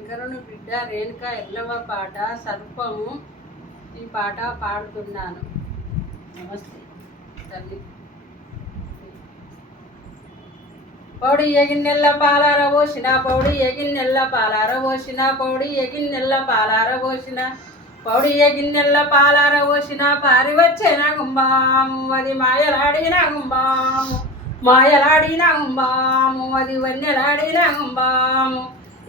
శంకరుని బిడ్డ రేణుక ఎల్లవ పాట సర్పము. ఈ పాట పాడుతున్నాను. నమస్తే తల్లి. పౌడి ఎగిన్నెల్ల పాలార పోసిన, పౌడి ఎగిన్నెల్ల పాలార పోసిన, పౌడి ఎగిన్నెల్ల పాలార పోసిన, పౌడి ఎగిన్నెల్ల పాలార పోసిన, పారి వచ్చేన గుంబాము అది మాయలాడిన గుంబాము, మాయలాడిన గుంబాము అది వన్నెలాడిన గుంబాము.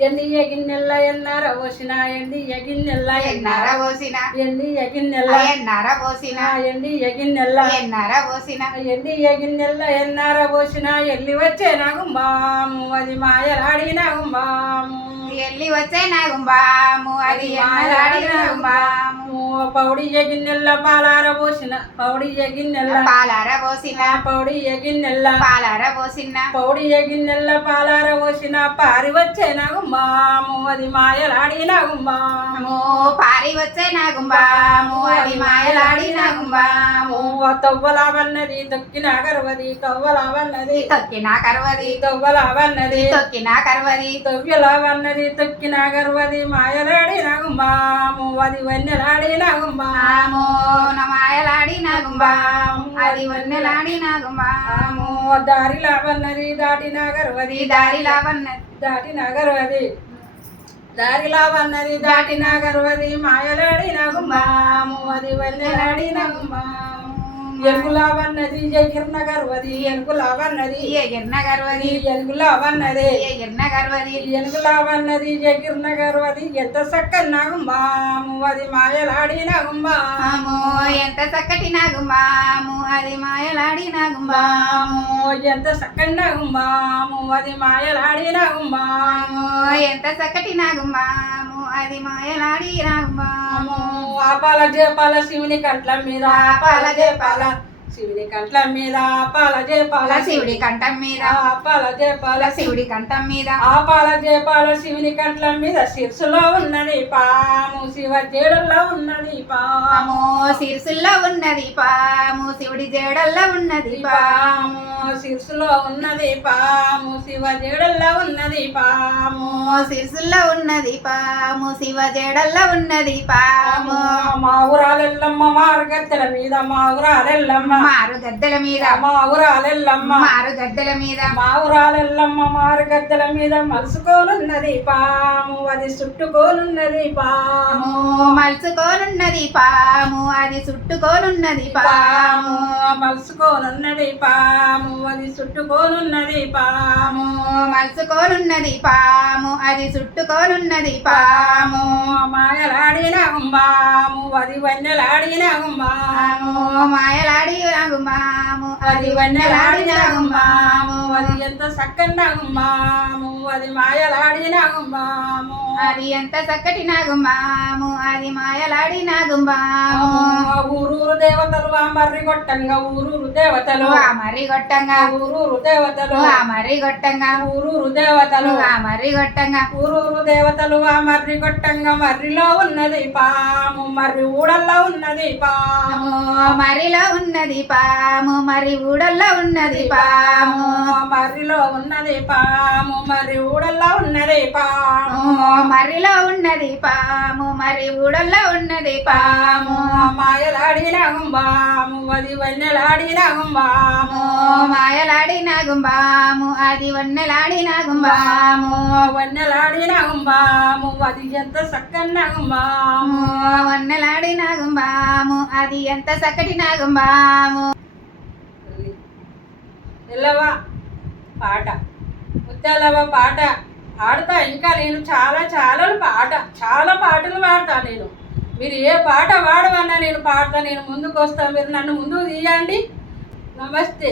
ఎండి ఎగిన్నెల్ల ఎన్నర పోసిన, ఎండి ఎగిన్నెల్ల ఎన్నర పోసిన, ఎండి ఎగిన్నెల్ల ఎన్నర పోసిన, ఎండి ఎగిన్నెల్ల ఎన్నర పోసిన, ఎండి ఎగిన్నెల్ల ఎన్నర పోసిన, ఎల్లి వచ్చేన గుంబాము అది మాయలాడిన గుంబాము, ఎల్లి వచ్చే నాగుంబాము అది ఎన్నలాడిన గుంబాము. పౌడి ఎగిన్నెల్ల పాలార పోసిన, పౌడి ఎగిన్నెల్ల పాలార పోసిన, పౌడి ఎగిన్నెల్ల పాలార పోసిన, పౌడి ఎగిన్నెల్ల పాలార పోసిన, పారి వచ్చేన గుంబాము అది మాయలాడిన గుంబాము, పారి వచ్చే నాగుంబాము అది మాయలాడిన గుంబాము. తవ్వలావన్నది తొక్కిన కరవది, తవ్వలావన్నది తొక్కిన కరవది, తవ్వలావన్నది తొక్కిన కరవది, తవ్యలావన్నది తొక్కిన గర్వది మాయలాడిన గుంబాము అది వన్నెలాడిన గుంబాము, మాయలాడిన గుంబాము అది వన్నెలాడిన గుంబాము. దారిలావన్నది దాటిన గర్వది, దారిలావన్నది దాటిన గర్వది, దారిలావన్నది దాటిన గర్వది మాయలాడిన గుంబాము అది వన్నెలాడిన గుంబాము. ఎరుగులావన్నది ఎగిరిన గర్వది, ఎరుగులావన్నది ఎగిరిన గర్వది, ఎరుగులావన్నది ఎగిరిన గర్వది, ఎనుగులావన్నది ఎగిరిన గర్వది ఎంత సక్కన్న గుంబాము అది మాయలాడిన గుంబాము, ఎంత చక్కటి నాగుంబాము అది మాయలాడిన గుంబాము, ఎంత సక్కన్న గుంబాము అది మాయలాడిన గుంబాము, ఎంత చక్కటి నాగుంబాము అది మాయలాడిన గుంబాము. ఆపాల జేపాల శివుని కంట్ల మీద, ఆపాల జేపాల శివుని కంట్ల మీద, ఆపాల జేపాల శివుడి కంఠం మీద, ఆపాల జేపాల శివుడి కంఠం మీద, ఆపాల జేపాల శివుని కంట్ల మీద శిరసులో ఉన్నది పాము, శివ జేడల్లో ఉన్నది పాము, శిరసుల్లో ఉన్నది పాము, శివుడి జేడల్లో ఉన్నది పాము, శిరసులో ఉన్నది పాము, శివ జేడల్లో ఉన్నది పాము, శిరసుల్లో ఉన్నది పాము, శివ జేడల్లో ఉన్నది పాము. మా ఊరాలెల్లమ్మ మారుగద్దెల మీద, మా ఊరాలెల్లమ్మ మారు గద్దెల మీద, మా ఊరాలెల్లమ్మ మారు గద్దెల మీద, మా ఊరాలెల్లమ్మ మారుగద్దెల మీద మలుసుకోనున్నది పాము అది చుట్టుకోనున్నది పాము, మలుచుకోనున్నది పాము అది చుట్టుకోనున్నది పాము, మలుసుకోనున్నది పాము అది చుట్టుకోనున్నది పాము, మలుచుకోనున్నది పాము అది చుట్టుకోనున్నది పాము. మాయలాడిన గుంబాము అది వన్నెలాడిన గుంబాము, మాయలాడిన గుంబాము అది వన్నెలాడిన గుంబాము అది ఎంత సక్కన్న గుంబాము అది మాయలాడిన గుంబాము, అది ఎంత చక్కటి నాగుంబాము అది మాయలాడిన గుంబాము. ఊరూరు దేవతలు ఆ మర్రి గొట్టంగా, ఊరూరు దేవతలు ఆ మర్రి గొట్టంగా, ఊరూరు దేవతలు ఆ మర్రి గొట్టంగా, ఊరూరు దేవతలు ఆ మర్రి గొట్టంగా, ఊరూరు దేవతలు ఆ మర్రి గొట్టంగా, మర్రిలో ఉన్నది పాము మర్రి ఊడల్లో ఉన్నది పాము, మర్రిలో ఉన్నది పాము మరి ఊడల్లో ఉన్నది పాము, మర్రిలో ఉన్నది పాము మర్రి ఊడల్లో ఉన్నది పాము, మర్రిలో ఉన్నది పాము మరి ఊడల్లో ఉన్నది పాము. మాయలాడిన గుంబాము అది వన్నెలాడిన గుంబాము, మాయలాడిన గుంబాము అది వన్నెలాడిన గుంబాము, వన్నెలాడిన గుంబాము అది ఎంత సక్కన్న గుంబాము, వన్నెలాడిన గుంబాము అది ఎంత చక్కటి నాగుంబాము. ఎల్లవా పాట ముత్యాలవ పాట పాడతా. ఇంకా నేను చాలా పాటలు పాడతా నేను. మీరు ఏ పాట పాడవన్నా నేను పాడతా. నేను ముందుకు వస్తా, మీరు నన్ను ముందుకు తీయండి. నమస్తే.